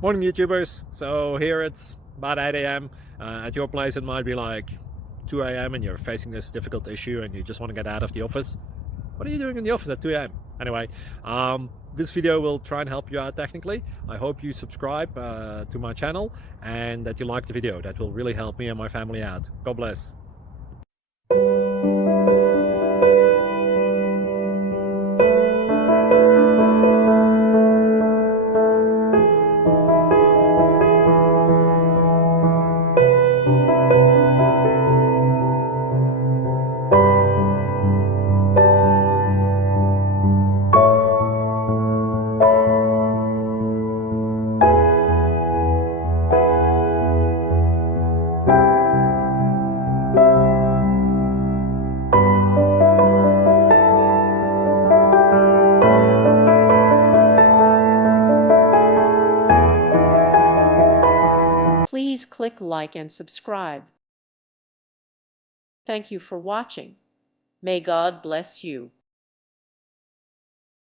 Morning YouTubers. So here it's about 8 a.m. At your place it might be like 2 a.m. and you're facing this difficult issue and you just want to get out of the office. What are you doing in the office at 2 a.m.? Anyway, this video will try and help you out technically. I hope you subscribe to my channel and that you like the video. That will really help me and my family out. God bless. Please click like and subscribe. Thank you for watching. May God bless you.